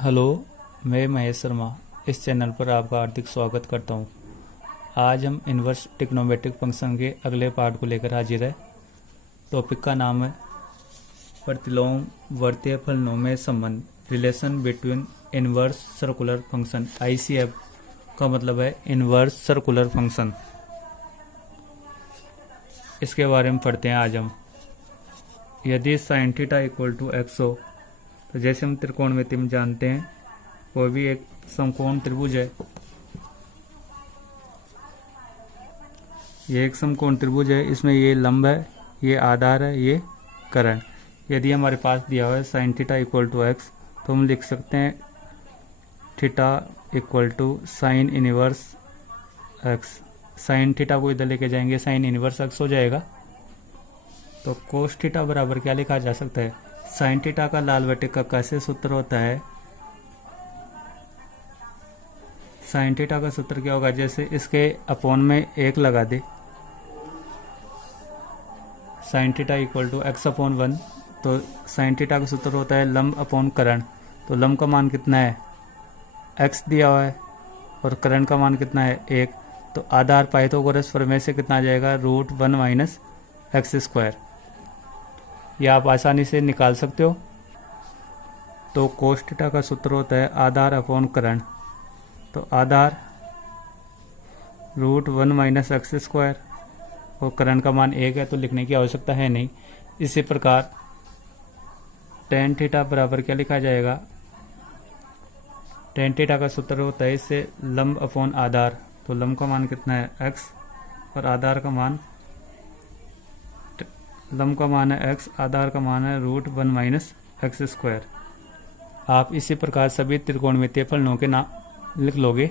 Hello, मैं महेश शर्मा इस channel पर आपका हार्दिक स्वागत करता हूं। आज हम इन्वर्स ट्रिग्नोमेट्रिक फंक्शन के अगले पार्ट को लेकर हाजिर है। टॉपिक का नाम है प्रतिलोम वर्तीय फलनों में संबंध, relation between inverse circular function. ICF का मतलब है इन्वर्स सर्कुलर फंक्शन। इसके बारे में पढ़ते हैं आज हम। यदि sine theta equal to x हो तो जैसे हम त्रिकोणमिति में जानते हैं, कोई भी एक समकोण त्रिभुज है। ये एक समकोण त्रिभुज है, इसमें ये लंब है, ये आधार है, ये कर्ण। यदि हमारे पास दिया हुआ है sine theta equal to x, तो हम लिख सकते हैं theta equal to sine inverse x. Sine theta को इधर लेके जाएंगे, साइन इनवर्स एक्स हो जाएगा। तो कोस थीटा बराबर क्या लिखा जा सकता है? साइन थीटा का लाल बटे का कैसे सूत्र होता है? साइन थीटा का सूत्र क्या होगा? जैसे इसके अपॉन में एक लगा दे, sine theta equal to x upon 1। तो साइन थीटा का सूत्र होता है लंब अपॉन कर्ण। तो लंब का मान कितना है? एक्स दिया हुआ है, और कर्ण का मान कितना है? 1। तो आधार पाइथागोरस प्रमेय से कितना आ जाएगा? √1 माइनस एक्स स्क्वायर। यह आप आसानी से निकाल सकते हो। तो कोस थीटा का सूत्र होता है आधार अपॉन कर्ण। तो आधार √1 माइनस एक्स स्क्वायर, और कर्ण का मान 1 है, तो लिखने की आवश्यकता है नहीं। इसी प्रकार टेन थीटा बराबर क्या लिखा जाएगा? टेन थीटा का सूत्र होता है इससे लंब अपॉन आधार। तो लंब का मान कितना है? x, और आधार का मान, लंब का मान है x, आधार का मान है √1 माइनस एक्स स्क्वायर। आप इसी प्रकार सभी त्रिकोणमितीय फलनों के नाम लिख लोगे।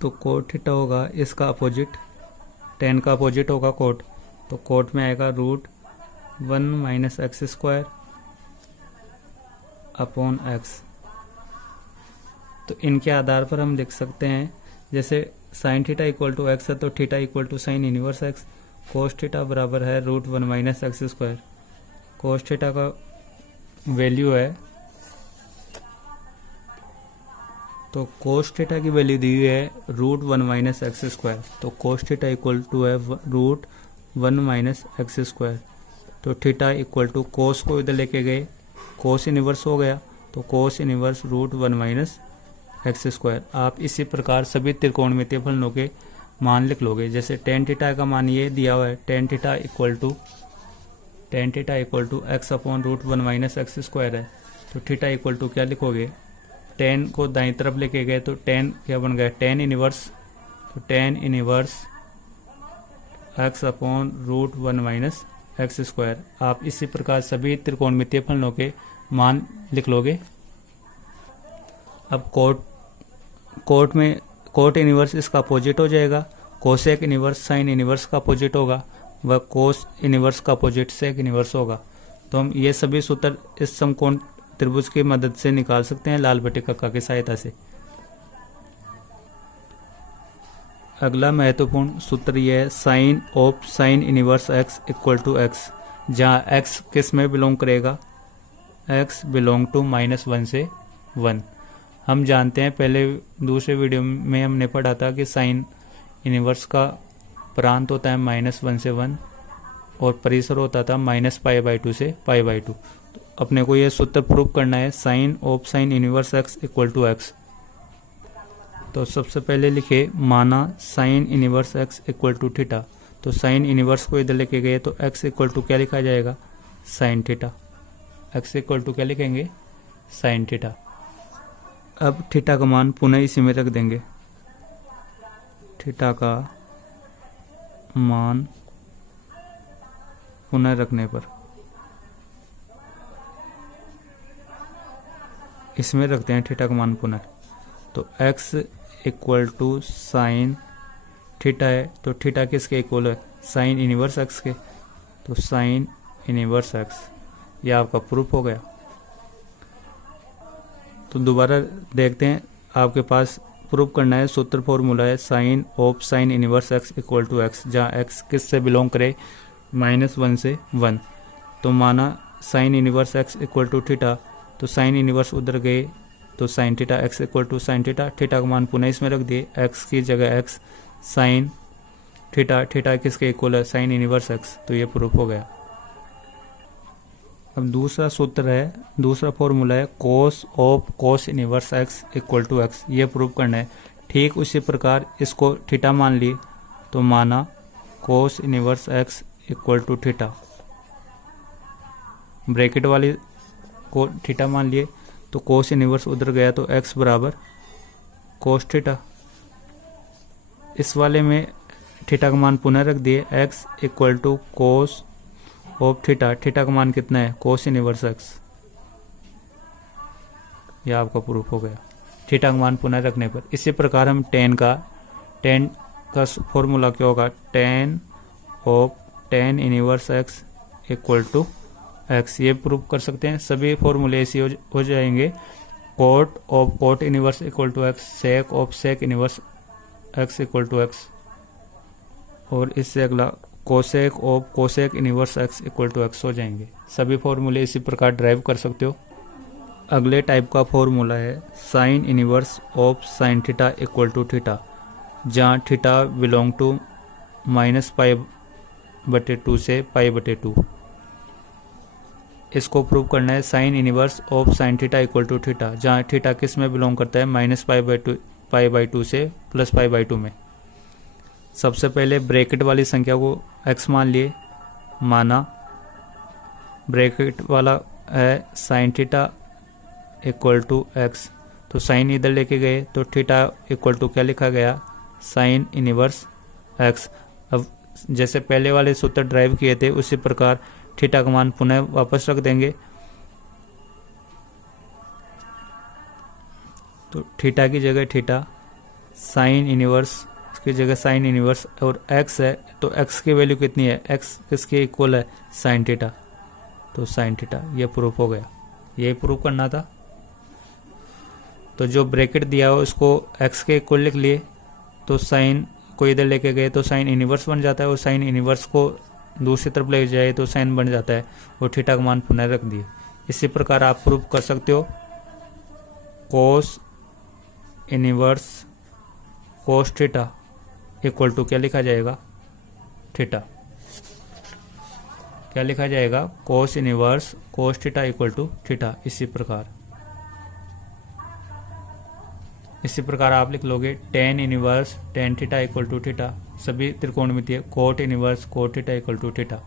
तो कोट थीटा होगा इसका अपोजिट, टेन का अपोजिट होगा कोट। तो कोट में आएगा √1 minus x square upon x. तो इनके आधार पर हम लिख सकते हैं, जैसे sine theta equal to x है तो theta equal to sine inverse x. Cos theta बराबर है √1 minus x square. Cos theta का वैल्यू है, तो कोस थीटा की वैल्यू दी हुई है √1 माइनस एक्स स्क्वायर। तो कोस थीटा इक्वल टू है √1 माइनस एक्स स्क्वायर। तो थीटा इक्वल टू कोस को इधर लेके गए, कोस इनवर्स हो गया, तो cos inverse √1 minus x square. आप इसी प्रकार सभी त्रिकोणमितीय फलनों के मान लिख लोगे। जैसे टेन थीटा का मान ये दिया हुआ है, tan theta equal to x upon √1 minus x square है। तो थीटा इक्वल टू क्या लिखोगे? टेन को दाईं तरफ लेके गए तो टेन क्या बन गया? Tan inverse. तो tan inverse x upon √1 minus x square. आप इसी प्रकार सभी त्रिकोणमितीय फलनों के मान लिख लोगे। अब कोट इनवर्स इसका अपोजिट हो जाएगा। कोसेक इनवर्स साइन इनवर्स का अपोजिट होगा, व कोस इनवर्स का अपोजिट सेक इनवर्स होगा। तो हम ये सभी सूत्र इस समकोण त्रिभुज की मदद से निकाल सकते हैं लाल बटे कक्का की सहायता से। अगला महत्वपूर्ण सूत्र यह है sine of sine inverse x equal to x, जहाँ एक्स किस में बिलोंग करेगा? एक्स बिलोंग टू -1 से 1। हम जानते हैं, पहले दूसरे वीडियो में हमने पढ़ा था कि साइन इनवर्स का प्रांत होता है -1 से 1, और परिसर होता था -π/2 से π/2। तो अपने को यह सूत्र प्रूव करना है, sine of sine inverse x equal to x. तो सबसे पहले लिखे, माना sine inverse x equal to theta. तो साइन इनवर्स को इधर लेके गए तो एक्स इक्वल टू क्या लिखा जाएगा? Sine theta. X equal to क्या लिखेंगे? Sine theta. अब थीटा का मान पुनः इसी में रख देंगे। थीटा का मान पुनः रखने पर इसमें रखते हैं थीटा का मान पुनः। तो x equal to sine theta है, तो थीटा किसके इक्वल है? साइन इनवर्स एक्स के। तो साइन इनवर्स एक्स, यह आपका प्रूफ हो गया। तो दोबारा देखते हैं, आपके पास प्रूफ करना है, सूत्र फॉर्मूला है sine of sine inverse x equal to x, जहाँ एक्स किस से बिलोंग करे? -1 से 1। तो माना sine inverse x equal to theta, तो साइन इनवर्स उधर गए तो sine theta x equal to sine theta, theta का मान पुनः इसमें रख दिए, एक्स की जगह एक्स साइन थीटा, थीटा किसके इक्वल है साइन इनवर्स एक्स, तो ये प्रूफ हो गया। अब दूसरा सूत्र है, दूसरा फॉर्मूला है cos of cos inverse x equal to x, ये प्रूफ करना है। ठीक उसी प्रकार इसको थीटा मान लिए तो माना cos inverse x equal to theta, bracket वाली को थीटा मान लिए तो कोस इनवर्स उधर गया तो एक्स बराबर कोस थीटा, इस वाले में थीटा का मान पुनः रख दिए, x equal to cos of theta, theta का मान कितना है कोस इनवर्स एक्स, यह आपका प्रूफ हो गया थीटा का मान पुनः रखने पर। इसी प्रकार हम टेन का फॉर्मूला क्या होगा, tan of tan inverse x equal to x, ये प्रूफ कर सकते हैं। सभी फॉर्मूले ऐसे हो जाएंगे, cot of cot inverse equal to x, sec of sec inverse x equal to x, और इससे अगला cosec of cosec inverse x equal to x हो जाएंगे। सभी फॉर्मूले इसी प्रकार ड्राइव कर सकते हो। अगले टाइप का फॉर्मूला है sine inverse of sine theta equal to theta, जहाँ थीटा बिलोंग टू -π/2 से π/2। इसको प्रूव करना है sine inverse of sine theta equal to theta, जहाँ थीटा किस में बिलोंग करता है -π/2 से +π/2 में। सबसे पहले ब्रैकेट वाली संख्या को x मान लिए, माना ब्रैकेट वाला है sine theta equal to x, तो साइन इधर लेके गए तो थीटा इक्वल टू क्या लिखा गया साइन इनवर्स एक्स। अब जैसे पहले वाले सूत्र ड्राइव किए थे उसी प्रकार थीटा का मान पुनः वापस रख देंगे, तो थीटा की जगह थीटा, साइन इनवर्स की जगह साइन इनवर्स, और x है तो x की वैल्यू कितनी है, x किसके इक्वल है साइन थीटा, तो साइन थीटा, ये प्रूफ हो गया। यही प्रूफ करना था। तो जो ब्रैकेट दिया हो उसको x के इक्वल लिख लिए, तो साइन को इधर लेके गए तो साइन इनवर्स बन जाता है, और साइन इनवर्स को दूसरी तरफ ले जाए तो साइन बन जाता है, और थीटा का मान पुनः रख दिए। इसी प्रकार आप प्रूफ कर सकते हो cos inverse cos theta equal to क्या लिखा जाएगा थीटा, क्या लिखा जाएगा cos inverse cos theta equal to theta. इसी प्रकार आप लिख लोगे tan inverse tan theta equal to theta, सभी त्रिकोणमितीय cot inverse cot theta equal to theta.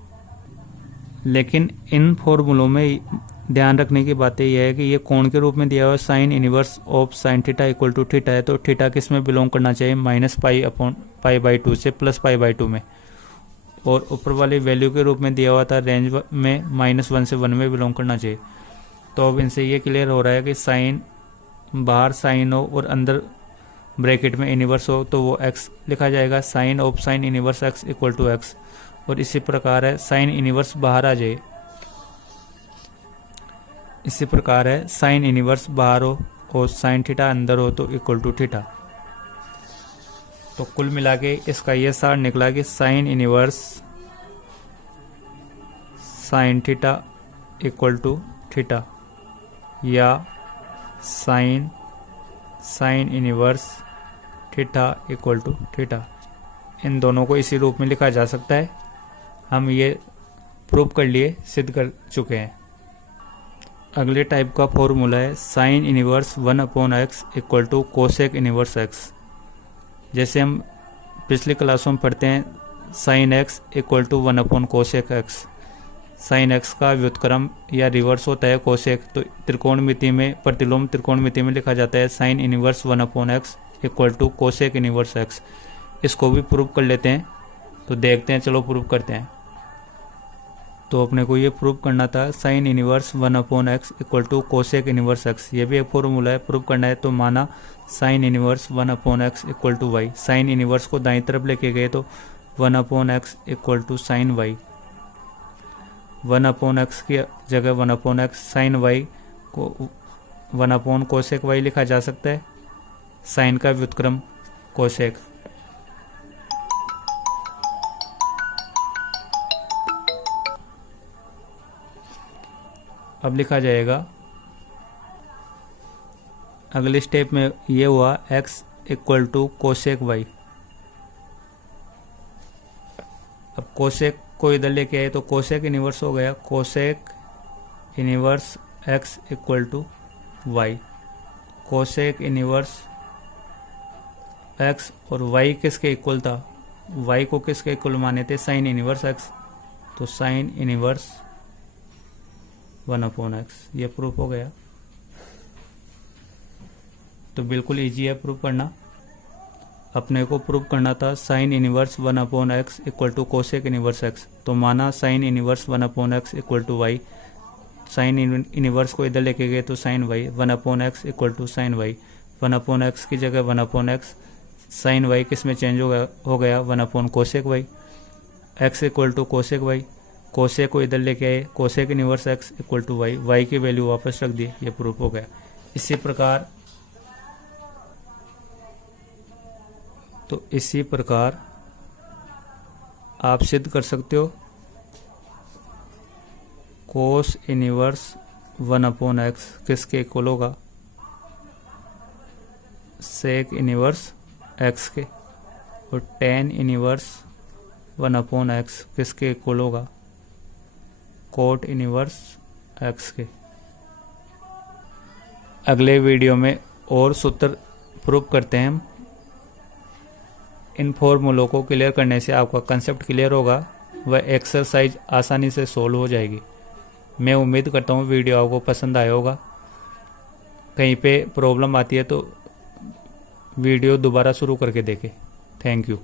लेकिन इन फॉर्मूलों में ध्यान रखने की बातें यह है कि ये कोण के रूप में दिया हुआ sine inverse of sine theta equal to theta है, तो थीटा किस में बिलोंग करना चाहिए -π/2 से +π/2 में, और ऊपर वाली वैल्यू के रूप में दिया हुआ था रेंज में -1 से 1 में बिलोंग करना चाहिए। तो अब इनसे ये क्लियर हो रहा है कि साइन बाहर साइन हो और अंदर ब्रैकेट में इनवर्स हो तो वो x लिखा जाएगा sine of sine inverse x equal to x, और इसी प्रकार है साइन इनवर्स बाहर आ जाए, इसी प्रकार है साइन इनवर्स बाहर हो और साइन थीटा अंदर हो तो इक्वल टू थीटा। तो कुल मिला के इसका ये सार निकला कि sine inverse sine theta equal to theta, या sine inverse theta equal to theta, इन दोनों को इसी रूप में लिखा जा सकता है। हम ये प्रूव कर लिए, सिद्ध कर चुके हैं। अगले टाइप का फॉर्मूला है sine inverse 1/x equal to cosec inverse x। जैसे हम पिछली क्लासों में पढ़ते हैं साइन x इक्वल टू 1/कोसेक x, साइन x का व्युत्क्रम या रिवर्स होता है कोसेक, तो त्रिकोणमिति में प्रतिलोम त्रिकोणमिति में लिखा जाता है sine inverse 1/x equal to cosec inverse x। इसको भी प्रूव कर लेते हैं, तो देखते हैं, चलो प्रूव करते हैं। तो अपने को ये प्रूव करना था sine inverse 1/x equal to cosec inverse x, ये भी एक फॉर्मूला है, प्रूव करना है। तो माना sine inverse 1/x equal to y, sine inverse को दाईं तरफ लेके गए तो 1/x equal to sign y, 1/x की जगह 1/x साइन y को 1/कोसेक y लिखा जा सकता है, साइन का व्युत्क्रम कोसेक। अब लिखा जाएगा, अगले स्टेप में ये हुआ x equal to cosec y. अब कोसेक को इधर लेके आए तो कोसेक इनवर्स हो गया, cosec inverse x equal to y. Cosec inverse x और y किसके इक्वल था, y को किसके इक्वल माने थे, साइन इनवर्स x, तो साइन इनवर्स 1/x। ये प्रूफ हो गया। तो बिल्कुल इजी है प्रूफ करना। अपने को प्रूफ करना था sine inverse 1/x equal to cosec inverse x, तो माना sine inverse 1/x equal to y. Sine inverse को इधर लेके गए तो sine y, 1/x equal to sine y. 1/x की जगह 1/x, साइन वाई किस में चेंज हो गया 1 cosec y. x equal to cosec y, cosec को इधर लेके आए, cosec inverse x equal to y, y की वैल्यू वापस रख दी, ये प्रूफ हो गया। इसी प्रकार आप सिद्ध कर सकते हो कोस इनवर्स 1/x किसके इक्वल होगा, सेक इनवर्स x के, और टेन इनवर्स 1/x किसके इक्वल होगा, कोट इनवर्स x के। अगले वीडियो में और सूत्र प्रूफ करते हैं हम। इन फॉर्मूलों को क्लियर करने से आपका कंसेप्ट क्लियर होगा, वह एक्सरसाइज आसानी से सोल्व हो जाएगी। मैं उम्मीद करता हूँ वीडियो आपको पसंद आया होगा। कहीं पे प्रॉब्लम आती है तो वीडियो दोबारा शुरू करके देखें। Thank you.